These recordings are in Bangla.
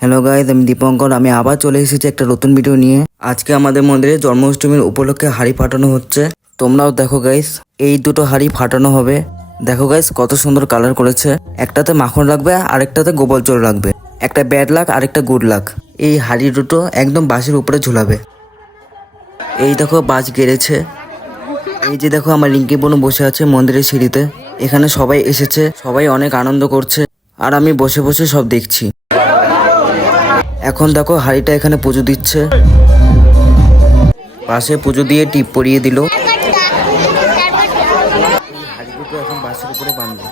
হ্যালো গাইজ, আমি দীপঙ্কর। আমি আবার চলে এসেছি একটা নতুন ভিডিও নিয়ে। আজকে আমাদের মন্দিরে জন্মাষ্টমীর উপলক্ষে হাড়ি ফাটানো হচ্ছে। তোমরাও দেখো গাইজ, এই দুটো হাড়ি ফাটানো হবে। দেখো গাইজ কত সুন্দর কালার করেছে। একটাতে মাখন রাখবে, আরেকটাতে গোপাল জল রাখবে। একটা ব্যাড লাক, আরেকটা গুড লাক। এই হাড়ি দুটো একদম বাঁশের উপরে ঝুলাবে। এই দেখো বাঁশ গেড়েছে। এই যে দেখো আমার রিঙ্কি বোন বসে আছে মন্দিরের সিঁড়িতে। এখানে সবাই এসেছে, সবাই অনেক আনন্দ করছে, আর আমি বসে বসে সব দেখছি। এখন দেখো হাড়িটা এখানে পুজো দিচ্ছে। পাশে পুজো দিয়ে টিপ পরিয়ে দিল। হাড়ি দুটো এখন বাঁশের উপরে বাঁধবে।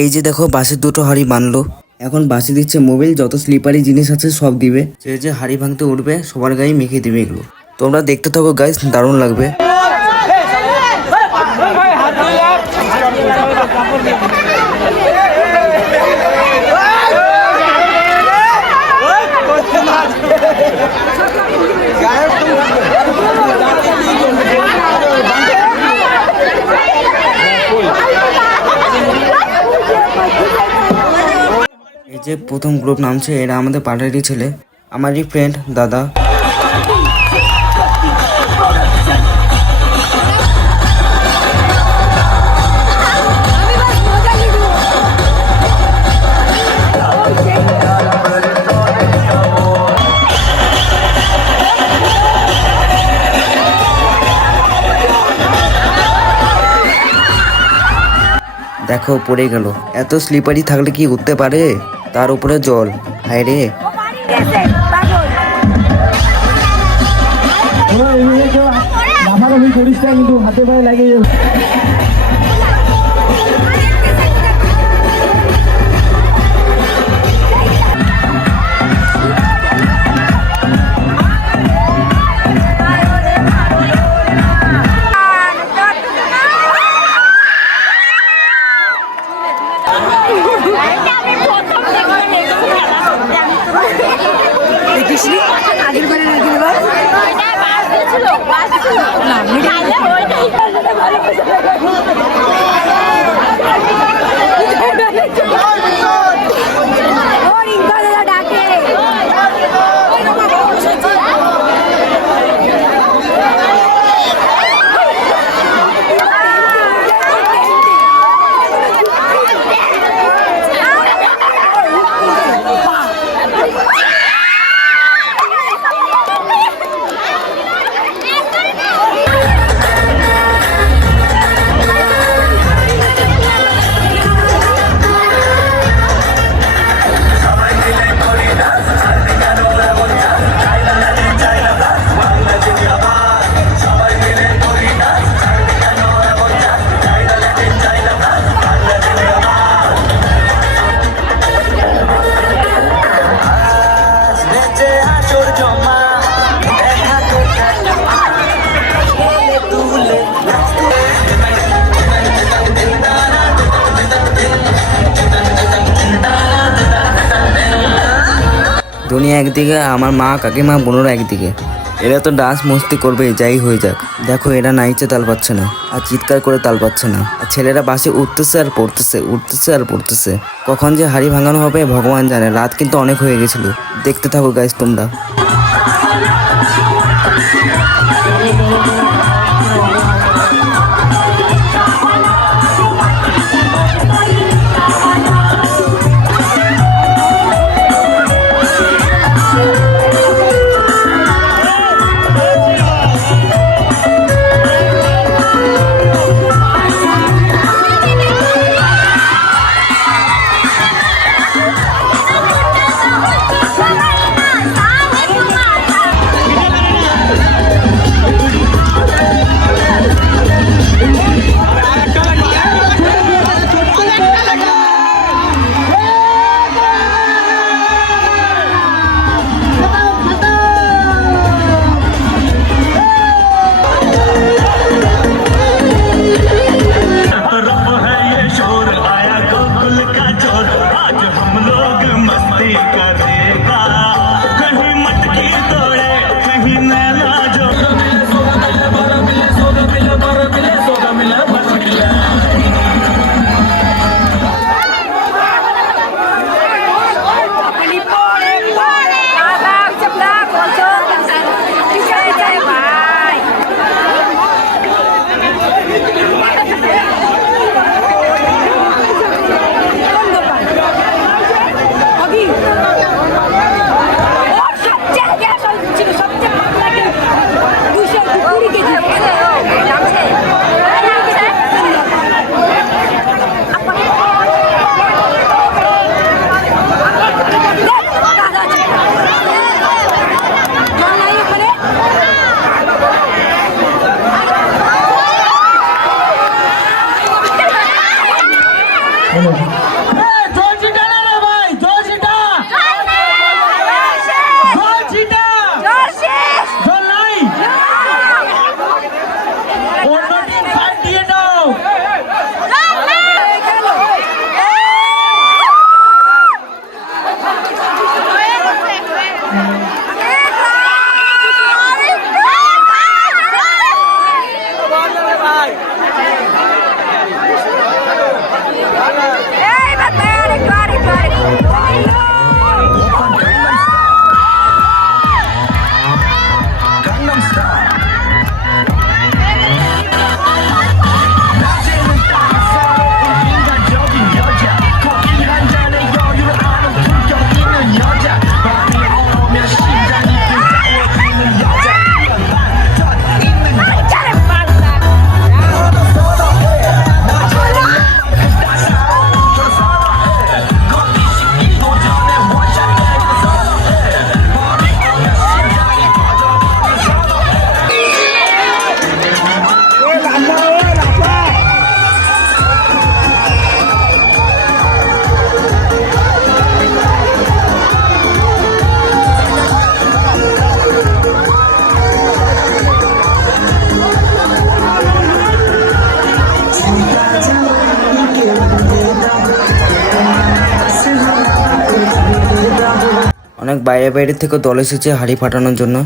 এই যে দেখো বাঁশের দুটো হাড়ি বানলো। এখন বাঁশি দিচ্ছে মোবিল, যত স্লিপারি জিনিস আছে সব দিবে। যে যে হাড়ি ভাঙতে উঠবে সবার গায়ে মেখে দিবে এগুলো। তোমরা দেখতে থাকো গাইস, দারুণ লাগবে। এই যে প্রথম গ্রুপ নামছে, এরা আমাদের পাড়ারই ছেলে, আমারই ফ্রেন্ড দাদা। দেখো পড়ে গেল। এত স্লিপারি থাকলে কি উঠতে পারে? তার উপরে জল। হায় রে। হাতে পায়ে লাগে। দুনিয়া একদিকে, আমার মা কাকিমা বোনেরা একদিকে। এরা তো ডান্স মস্তি করবে যাই হয়ে যাক। দেখো এরা নাইচে তাল পাচ্ছে না, আর চিৎকার করে তাল পাচ্ছে না, আর ছেলেরা বাসে উঠতেছে আর পড়তেছে, উঠতেছে আর পড়তেছে। কখন যে হাড়ি ভাঙানো হবে ভগবান জানে। রাত কিন্তু অনেক হয়ে গেছিল। দেখতে থাকো গাইস তোমরা। অনেক বাইরে বাইরে থেকে দল এসেছে হাড়ি ফাটানোর জন্য।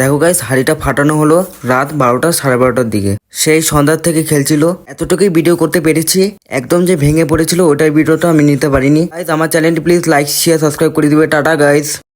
দেখো গাইস, হাড়িটা ফাটানো হলো রাত 12টা 12:30টার দিকে। সেই সন্ধ্যার থেকে খেলছিল। এতটুকুই ভিডিও করতে পেরেছি। একদম যে ভেঙে পড়েছিল ওটার ভিডিওটা আমি নিতে পারিনি। গাইস আমার চ্যানেলটি প্লিজ লাইক শেয়ার সাবস্ক্রাইব করে দিবে। Tata guys.